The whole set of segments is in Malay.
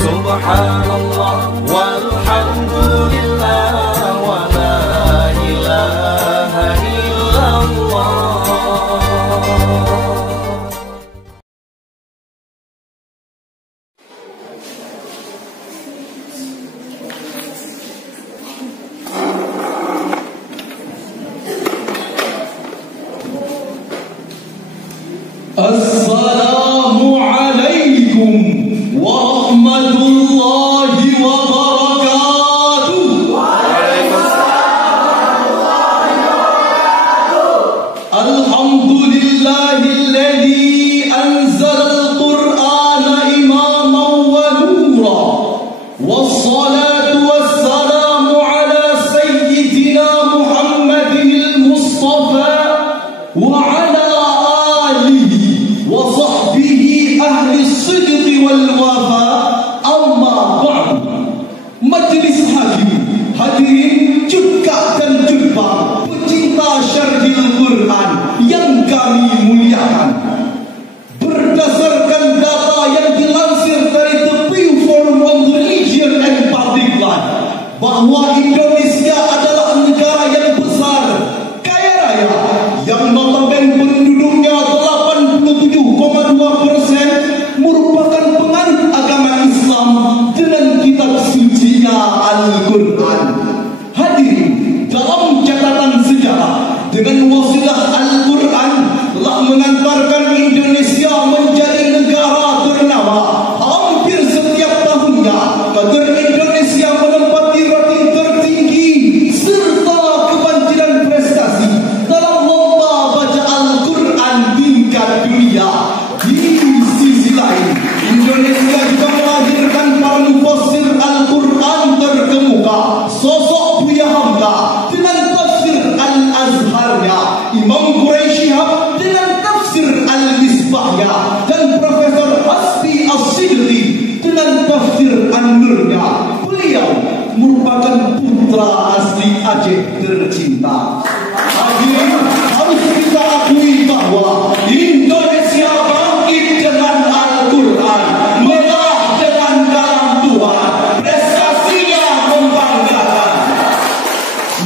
Subhanallah walhamdulillah wa la ilaha illallah. Assalamualaikum warahmatullahi wabarakatuh. Alhamdulillahilladzi anzalal Qur'ana imaman wa nura. Wassalatu wassalamu ala sayyidina Muhammadil Mustafa wa ala alihi wa sahbihi ahli sidqi wal wafa. Amma ba'du. Majlis hadirin juga dan juga pecinta syarhil Quran yang kami muliakan. Berdasarkan data yang dilansir dari The Pew Forum on Religion and Public Life, bahwa Indonesia adalah negara yang besar, kaya raya, yang notabene penduduknya 87,2% merupakan penganut agama Islam dengan kitab sucinya Al-Quran. Hadirin, dalam catatan sejarah, dengan wasilah Al-Quran telah mengantarkan Indonesia menjadi negara ternama. Hampir setiap tahunnya kader Indonesia menempati ranking tertinggi serta kebanjiran prestasi dalam lomba baca Al-Quran tingkat dunia. Di sisi lain, Indonesia juga melahirkan para mufassir Al-Quran terkemuka. Sosok Buya Hamka dengan tafsir Al-Azharnya, Imam Quraisyihab dengan tafsir Al-Misbahnya, dan Profesor Hasbi As-Sidri dengan tafsir An-Nurnya. Beliau merupakan putra asli Aceh tercinta. Hadirin, harus kita akui bahwa Indonesia bangkit dengan Al-Quran, melah dengan kalam Tuhan, prestasinya membanggakan.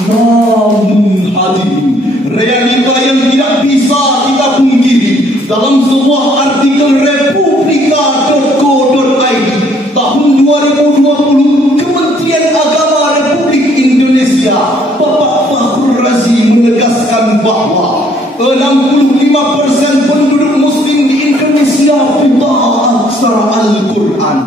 Namun hadirin, realita yang tidak bisa kita pungkiri dalam sebuah artikel republika.co.id tahun 2020, Kementerian Agama Republik Indonesia Bapak Fakhrul Razi menegaskan bahwa 65% penduduk muslim di Indonesia buta aksara Al-Quran.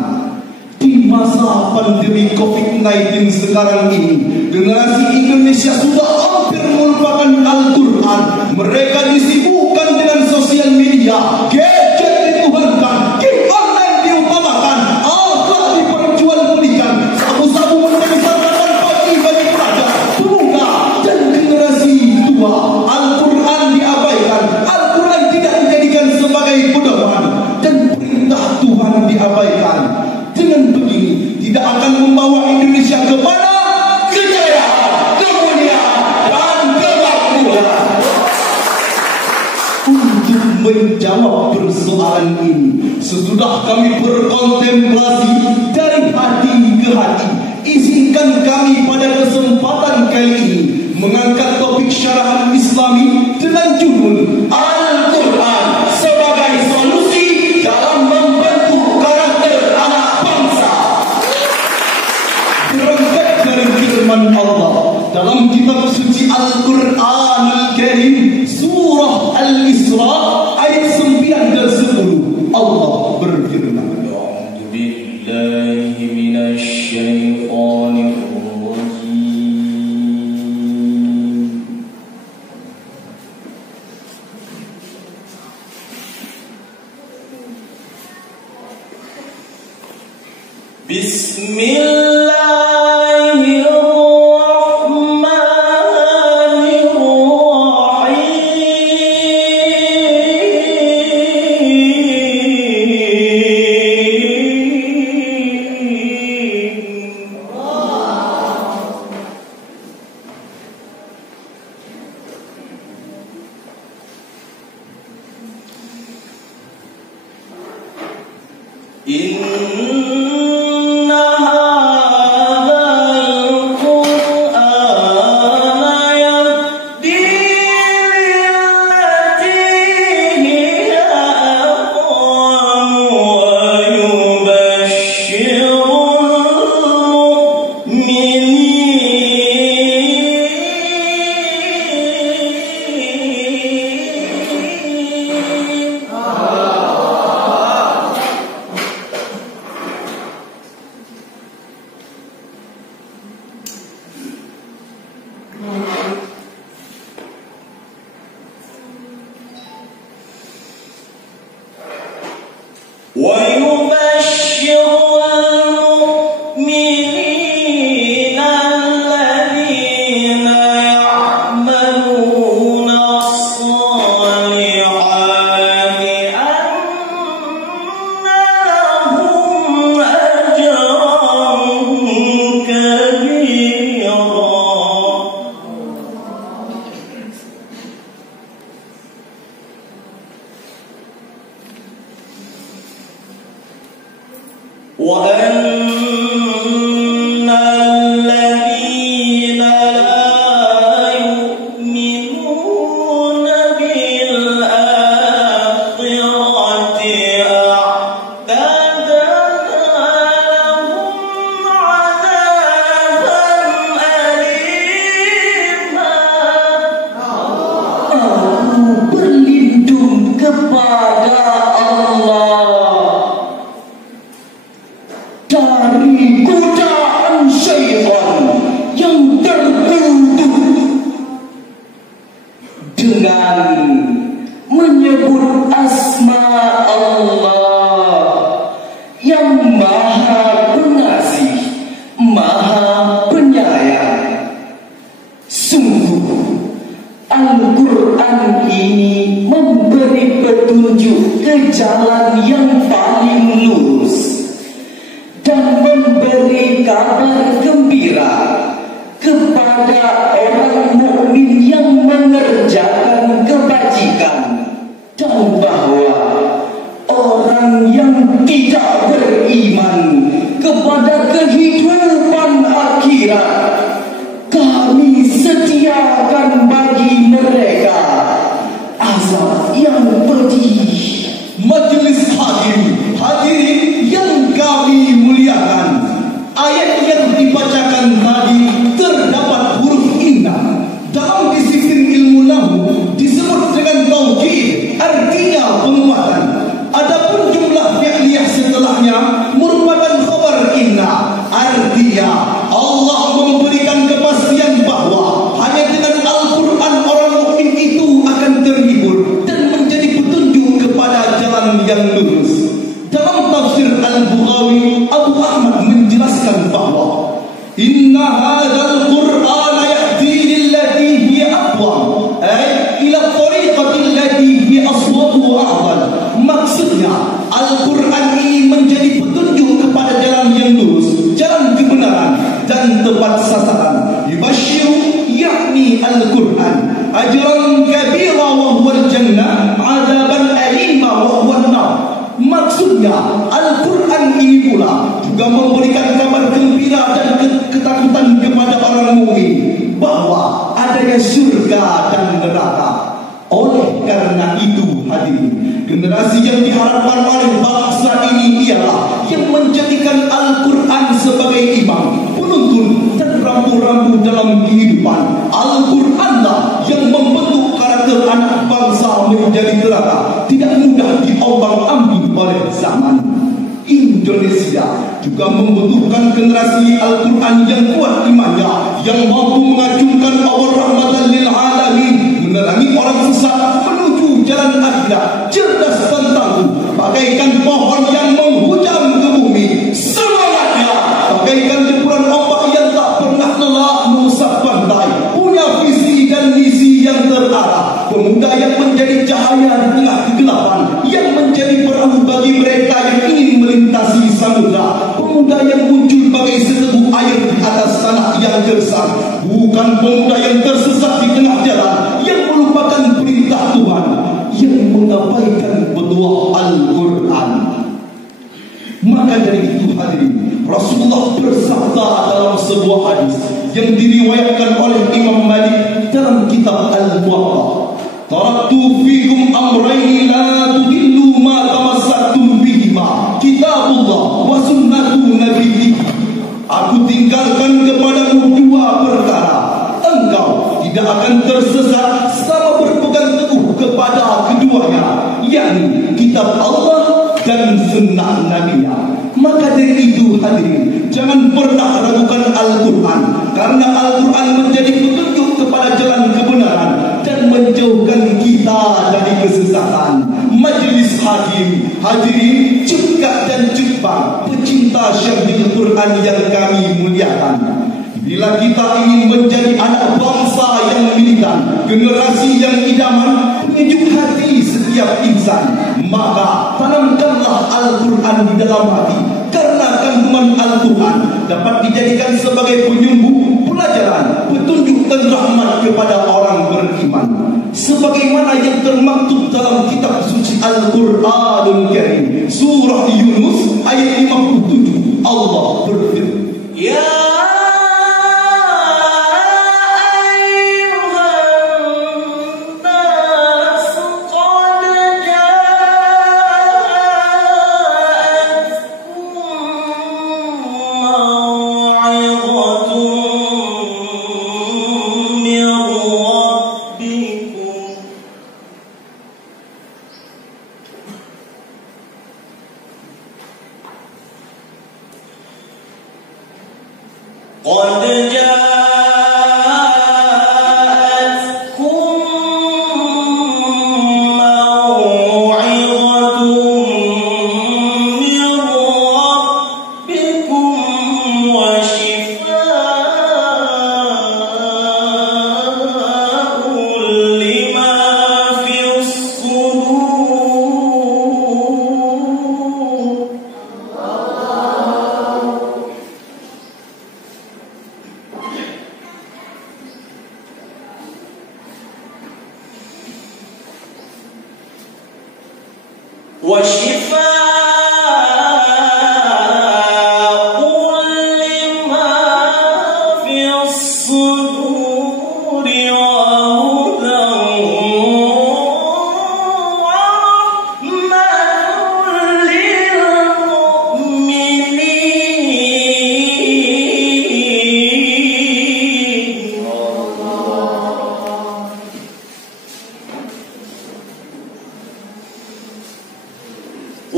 Di masa pandemi COVID-19 sekarang ini, generasi Indonesia sudah hampir melupakan Al-Quran. Mereka disibukkan dengan sosial media, gadget dituhankan, game online diutamakan, akhlak diperjualbelikan, sabu-sabu menjadi sarapan pagi bagi pelajar, pemuda, dan generasi tua. Al-Quran diabaikan, Al-Quran tidak dijadikan sebagai pedoman, dan perintah Tuhan diabaikan. Dengan begini, tidak akan membawa Indonesia kepada kejayaan, kemuliaan, dan kemakmuran. Untuk menjawab persoalan ini, sesudah kami berkontemplasi dari hati ke hati, izinkan kami pada kesempatan kali ini mengangkat topik syarahan Islami dengan judul Al-Quran sebagai solusi dalam membentuk karakter anak bangsa. Berangkat dari firman Allah dalam kitab suci Al-Quranul Karim, surah Al-Isra ayat 9 dan 10. Allah berfirman, A'udzu billahi minasy syaithanir rajim. Bismillahirrahmanirrahim. وأن الذين لا يؤمنون بالآخرة أعتدنا لهم عذابا أليما. Aku berlindung kepada Allah dari godaan syaitan yang terkutuk dengan menyebut asma Allah yang Maha Pengasih, Maha Penyayang. Sungguh Al-Quran ini memberi petunjuk ke jalan yang paling lurus dan memberi kabar gembira kepada orang mukmin yang mengerjakan kebajikan, dan bahwa orang yang tidak beriman kepada kehidupan akhirat, kami sediakan bagi mereka azab yang pedih. Majelis hadirin yang kami muliakan, ayat yang dibacakan tadi terdapat huruf inna. Dalam disiplin ilmu nahwu disebut dengan taukid, artinya penguatan. Adapun jumlah fi'liyah setelahnya merupakan khabar inna, artinya Allah memberikan kepastian bahwa hanya dengan Al-Quran orang mukmin itu akan terhibur dan menjadi petunjuk kepada jalan yang lurus. Dalam tafsir Al-Bughawi, Abu Ahmad menjelaskan bahwa inna hadzal Qur'ana yahdi lillati hiya aqwam, ay ila tariqati allati hiya aswabu wa a'dal. Maksudnya Al-Quran ini menjadi petunjuk kepada jalan yang lurus, jalan kebenaran dan tepat sasaran. Yubashshiru, yakni Al-Quran, ajran kabira wa huwa al-jannah, azaban alima wa huwa an-nar. Maksudnya Al-Quran ini pula juga memberikan kabar gembira dan ketakutan kepada orang mukmin bahwa adanya surga dan neraka. Oleh karena itu hadirin, generasi yang diharapkan oleh bangsa ini ialah yang menjadikan Al-Quran sebagai imam, penuntun dan rambu-rambu dalam kehidupan. Al-Quranlah yang membentuk karakter anak bangsa menjadi teladan, tidak mudah diombang-ambing oleh zaman. Indonesia juga membutuhkan generasi Al-Quran yang kuat imannya, yang mampu mengacungkan awal rahmatan lil alamin, menerangi orang sesat menuju jalan akhirat, cerdas dan tangguh, bagaikan pohon yang menghujam ke bumi. Semangatnya bagaikan deburan ombak yang tak pernah lelah mengusap pantai, punya visi dan misi yang terarah, pemuda yang menjadi cahaya di tengah kegelapan, yang menjadi perahu bagi mereka yang ingin melintasi samudra, pemuda yang muncul bagai seteguk air di atas tanah yang gersang, bukan pemuda yang tersesat di tengah jalan, yang melupakan perintah Tuhan, yang mengabaikan petuah Al-Quran. Maka dari itu hadirin, Rasulullah bersabda dalam sebuah hadis yang diriwayatkan oleh Imam Malik dalam kitab Al-Muwatta, taraktu fikum amrayni la tudillu ma tamassaktum bihima, kitabullah wa sunnatu nabiyyi. Aku tinggalkan kepadamu dua perkara, engkau tidak akan tersesat selama berpegang teguh kepada keduanya, yakni kitab Allah dan sunnah Nabi-Nya. Maka dari itu hadirin, jangan pernah ragukan Al-Quran, karena Al-Quran menjadi petunjuk kepada jalan kebenaran dan menjauhkan kita dari kesesatan. Majelis hadirin juga dan juga pecinta Syekhul Quran yang kami muliakan, bila kita ingin menjadi anak bangsa yang militan, generasi yang idaman, penyejuk hati setiap insan, maka tanamkanlah Al-Quran di dalam hati, karena kandungan Al-Quran dapat dijadikan sebagai penyembuh, pelajaran, petunjuk dan rahmat kepada orang beriman. Sebagaimana yang termaktub dalam kitab suci Al-Quranul Karim, surah Yunus ayat 57, قد جاءتكم موعظة من ربكم وشفاء لما في الصدور وشفاء لما في الصدور وهدى ورحمة للمؤمنين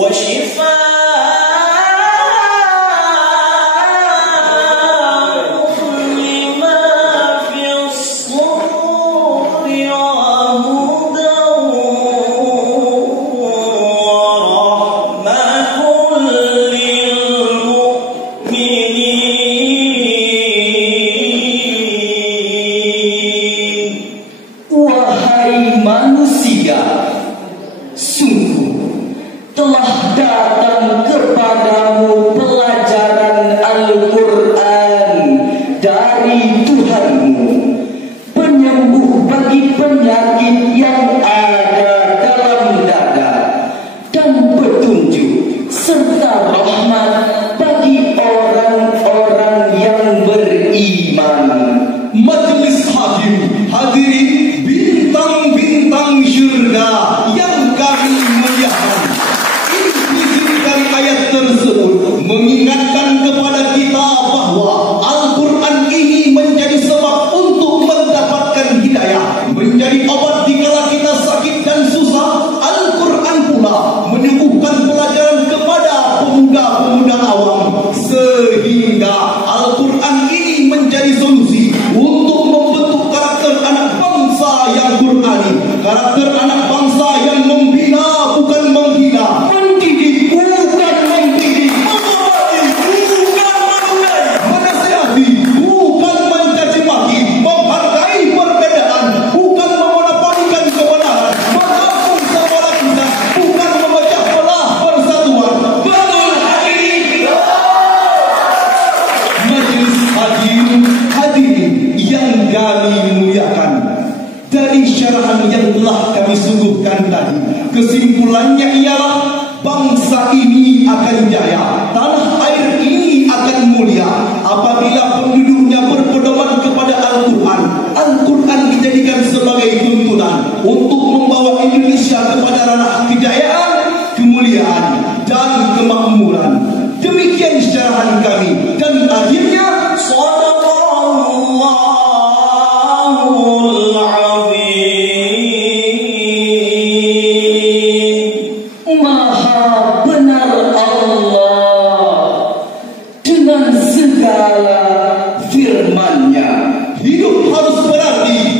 وشفاء لما في الصدور وهدى ورحمة للمؤمنين. Wahai manusia, sungguh telah datang kepadamu pelajaran Al-Quran dari Tuhanmu, penyembuh bagi penyakit yang ada dalam dada, dan petunjuk serta rahmat bagi orang-orang yang beriman. Majelis hakim, hadirin bintang-bintang syurga yang kami muliakan, implisi dari ayat tersebut mengingatkan kepada kita bahwa Al-Quran ini menjadi sebab untuk mendapatkan hidayah, menjadi obat dikala kita sakit dan susah. Al-Quran pula menyuguhkan pelajaran kepada pemuda-pemuda awam, sehingga Al-Quran ini menjadi solusi untuk membentuk karakter anak bangsa yang Qurani, karakter anak bangsa yang membina bukan menghina, mendidik bukan mendidik, mengobati bukan menudai, menasihati bukan mencaci maki, menghargai perbedaan bukan memonopolikan kebenaran, mengampuni semua lapisan bukan memecah belah persatuan. Betul hadirin. Majelis hadirin yang kami muliakan, dari syarahan yang telah kami suguhkan tadi, kesimpulannya ialah bangsa ini akan jaya, tanah air ini akan mulia apabila penduduknya berpedoman kepada Al-Quran. Al-Quran dijadikan sebagai tuntunan untuk membawa Indonesia kepada ranah kejayaan, kemuliaan, dan kemakmuran. Demikian syarahan kami, dan akhirnya Sadaqallahul Azim. Maha benar Allah dengan segala firman-Nya. Hidup harus berarti